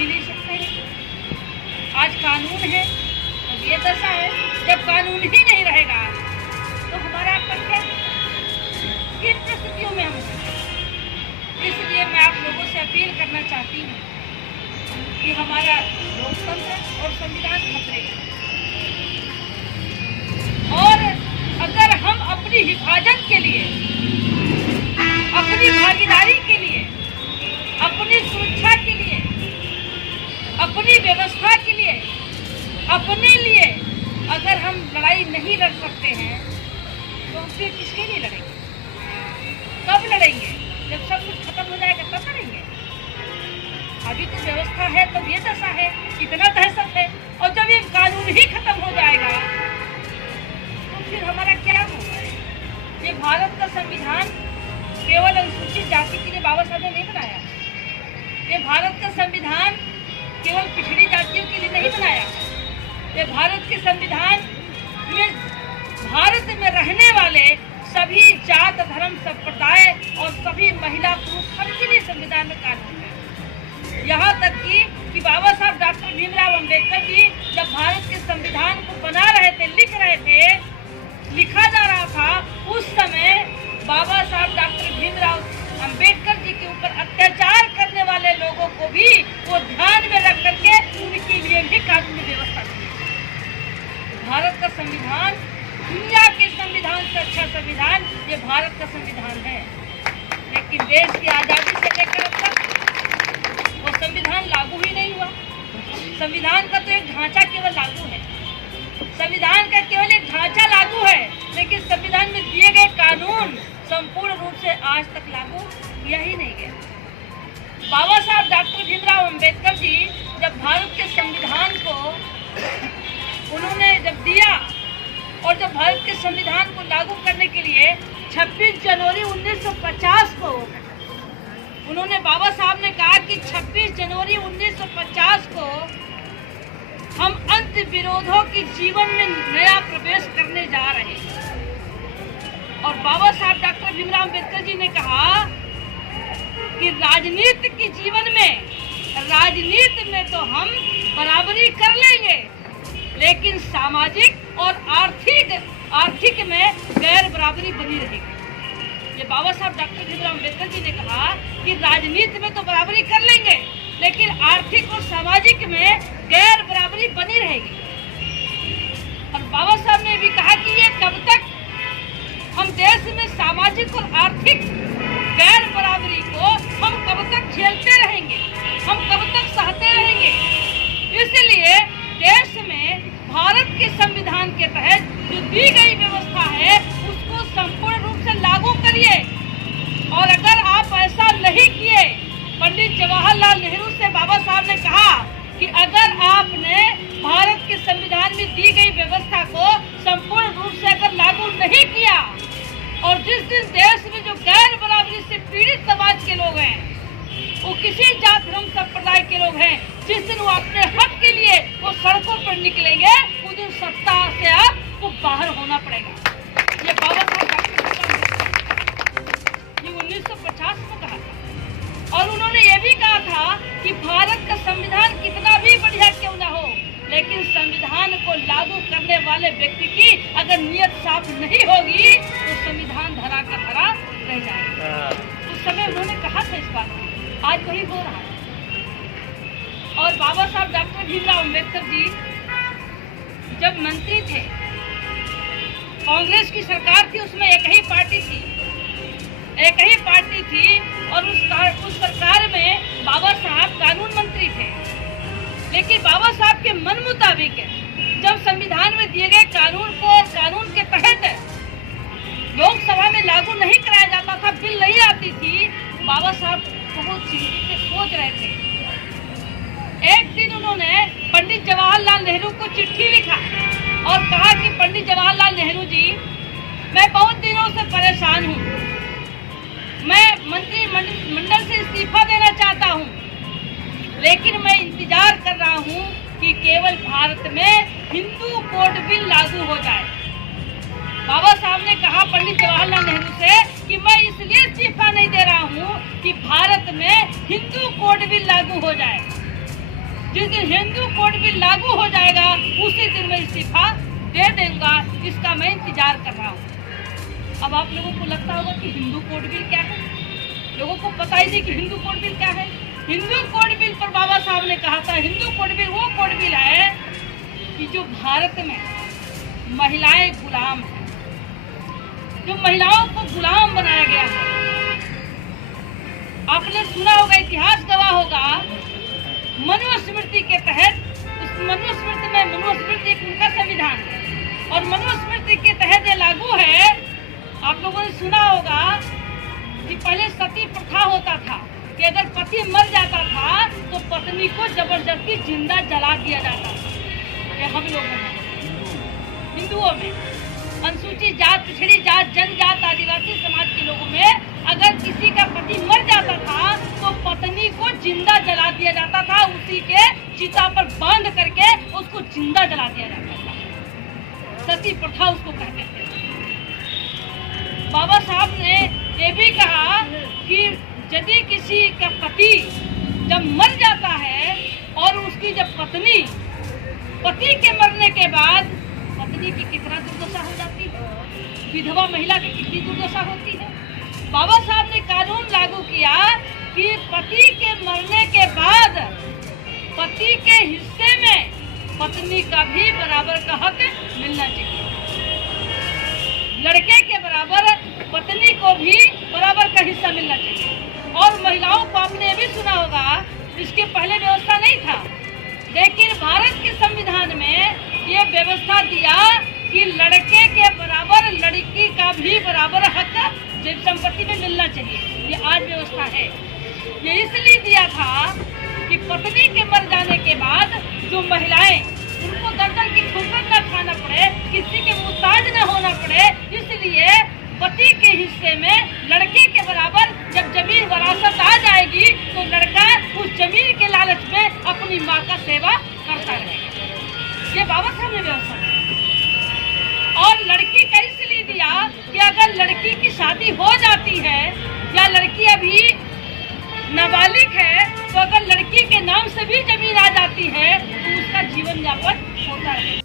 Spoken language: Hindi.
भी नहीं सकते हैं। आज कानून है तो ये दशा है, जब कानून ही नहीं रहेगा तो हमारा अपन क्या, किन परिस्थितियों में हम हैं। इसलिए मैं आप लोगों से अपील करना चाहती हूँ कि हमारा लोकतंत्र और संविधान खतरे में, और अगर हम अपनी हिफाजत के लिए, अपनी भागीदारी के लिए, अपनी सुरक्षा के लिए, अपनी व्यवस्था के लिए, अपने लिए अगर हम लड़ाई नहीं लड़ सकते हैं तो फिर किसके लिए लड़ेंगे? कब लड़ेंगे? जब सब कुछ खत्म हो जाएगा तब लड़ेंगे। अभी तो व्यवस्था है, तब ये दशा है, इतना दहशत है, और जब ये कानून ही खत्म हो जाएगा तो फिर हमारा क्या होगा? ये भारत का संविधान केवल अनुसूचित जाति के लिए बाबा साहब ने नहीं बनाया। ये भारत का संविधान केवल पिछड़ी जातियों के लिए नहीं बनाया। ये भारत के संविधान में भारत में रहने वाले सभी जात, धर्म, संप्रदाय और सभी महिला, पुरुष सबके लिए संविधान में कानून है। यहाँ तक कि बाबा साहब डॉक्टर भीमराव अंबेडकर जी जब भारत के संविधान को बना रहे थे, लिख रहे थे, लिखा जा रहा था, उस समय बाबा साहब डॉक्टर भीमराव अंबेडकर जी के ऊपर अत्याचार करने वाले लोगों को भी वो ध्यान में रख करके उनके लिए भी कानूनी व्यवस्था दी। भारत का संविधान दुनिया के संविधान से अच्छा संविधान ये भारत का संविधान है। लेकिन देश की आज़ादी से लेकर अब तक वो संविधान लागू ही नहीं हुआ। संविधान का तो एक ढांचा केवल लागू है, संविधान का केवल एक ढांचा लागू है, लेकिन संविधान में दिए गए कानून संपूर्ण रूप से आज तक लागू किया ही नहीं गया। बाबा साहब डॉक्टर भीमराव अंबेडकर जी जब भारत के संविधान को उन्होंने जब दिया और जब भारत के संविधान को लागू करने के लिए 26 जनवरी 1950 को उन्होंने, बाबा साहब ने कहा कि 26 जनवरी 1950 को हम अंत विरोधों के जीवन में नया प्रवेश करने जा रहे हैं। और बाबा साहब डॉक्टर भीमराव अंबेडकर जी ने कहा कि राजनीति के जीवन में, राजनीति में तो हम बराबरी कर लेंगे, लेकिन सामाजिक और आर्थिक में गैर बराबरी बनी रहेगी। ये बाबा साहब डॉक्टर भीमराव अंबेडकर जी ने कहा कि राजनीति में तो बराबरी कर लेंगे, लेकिन आर्थिक और सामाजिक में गैर बराबरी बनी रहेगी। और बाबा साहब ने भी कहा कि ये कब तक हम देश में सामाजिक और आर्थिक गैर बराबरी को हम कब तक झेलते रहेंगे, हम कब तक सहते रहेंगे। इसलिए देश में भारत के संविधान के तहत जो दी गई व्यवस्था है उसको संपूर्ण रूप से लागू करिए। और अगर आप ऐसा नहीं किए, पंडित जवाहरलाल नेहरू से बाबा साहब ने कहा कि अगर आपने भारत के संविधान में दी गई व्यवस्था को संपूर्ण रूप से अगर लागू नहीं किया, और जिस दिन देश में जो गैर बराबरी से पीड़ित समाज के लोग हैं, वो किसी जात, धर्म, संप्रदाय के लोग हैं, जिस दिन वो अपने हक के लिए वो सड़कों पर निकलेंगे, उस दिन सत्ता से आपको बाहर होना पड़ेगा। ये बाबा साहब ये 1950 में कहा था। और उन्होंने ये भी कहा था कि भारत का संविधान कितना भी बढ़िया क्यों ना हो, लेकिन संविधान को लागू करने वाले व्यक्ति की अगर नियत साफ नहीं होगी तो संविधान धरा का धरा रह जाएगा। उस समय उन्होंने कहा था इस बात को, आज वही हो रहा है। और बाबा साहब डॉक्टर भीमराव अंबेडकर जी जब मंत्री थे, कांग्रेस की सरकार थी, उसमें एक ही पार्टी थी और उस सरकार में बाबा साहब कानून मंत्री थे। लेकिन बाबा साहब के मन मुताबिक जब संविधान में दिए गए कानून को और कानून के तहत लोकसभा में लागू नहीं कराया जाता था, बिल नहीं आती थी, बाबा साहब बहुत चिंतित से सोच रहे थे। एक दिन उन्होंने पंडित जवाहरलाल नेहरू को चिट्ठी लिखा और कहा कि पंडित जवाहरलाल नेहरू जी, मैं बहुत दिनों से परेशान हूँ, मैं मंत्रिमंडल से इस्तीफा देना चाहता हूँ, लेकिन मैं इंतजार कर रहा हूँ कि केवल भारत में हिंदू कोड बिल लागू हो जाए। बाबा साहब ने कहा पंडित जवाहरलाल नेहरू से कि मैं इसलिए इस्तीफा नहीं दे रहा हूँ कि भारत में हिंदू कोड बिल लागू हो जाए। जिस दिन हिंदू कोड बिल लागू हो जाएगा उसी दिन मैं इस्तीफा दे दूंगा। इसका मैं इंतजार कर रहा हूँ। अब आप लोगों को लगता होगा कि हिंदू कोड बिल क्या है, लोगों को पता ही नहीं कि हिंदू कोड बिल क्या है। हिंदू कोड बिल पर बाबा साहब ने कहा था, हिंदू कोड बिल वो कोड बिल है कि जो भारत में महिलाएं गुलाम हैं, जो महिलाओं को गुलाम बनाया गया है। आपने सुना होगा, इतिहास गवाह होगा, मनुस्मृति के तहत, उस मनुस्मृति में, मनुस्मृति एक उनका संविधान है और मनुस्मृति के तहत ये लागू है। आप लोगों ने सुना होगा कि पहले सती प्रथा होता था कि अगर पति मर जाता था तो पत्नी को जबरदस्ती जिंदा जला दिया जाता था। ये हम लोगों में, हिंदुओं में, अनुसूचित जात, पिछड़ी जात, जनजात, आदिवासी समाज के लोगों में अगर किसी का पति मर जाता था तो पत्नी को जिंदा जला दिया जाता था। उसी के चिता पर बांध करके उसको जिंदा जला दिया जाता था। सती प्रथा उसको कहते थे। बाबा साहब ने ये भी कहा कि यदि किसी का पति जब मर जाता है और उसकी जब पत्नी, पति के मरने के बाद पत्नी की कितना दुर्दशा हो जाती है, विधवा महिला की कितनी दुर्दशा होती है। बाबा साहब ने कानून लागू किया कि पति के मरने के बाद पति के हिस्से में पत्नी का भी बराबर का हक मिलना चाहिए। लड़के के बराबर पत्नी को भी बराबर का हिस्सा मिलना चाहिए। और महिलाओं को आपने ये भी सुना होगा, इसके पहले व्यवस्था नहीं था, लेकिन भारत के संविधान में ये व्यवस्था दिया कि लड़के के बराबर लड़की का भी बराबर हक संपत्ति में मिलना चाहिए। ये आज व्यवस्था है। ये इसलिए दिया था कि पत्नी के मर जाने के बाद जो महिलाएं, उनको गर्दन की ठोकर न खाना पड़े, किसी के मुहताज न होना पड़े, इसलिए पति के हिस्से में लड़के के बराबर जब जमीन वरासत आ जाएगी तो लड़का उस जमीन के लालच में अपनी माँ का सेवा करता रहेगा। ये बाबा साहब ने व्यवस्था दी। और लड़की का इसलिए दिया कि अगर लड़की की शादी हो जाती है या लड़की अभी नाबालिग है तो अगर लड़की के नाम से भी जमीन आ जाती है तो उसका जीवन यापन होता है।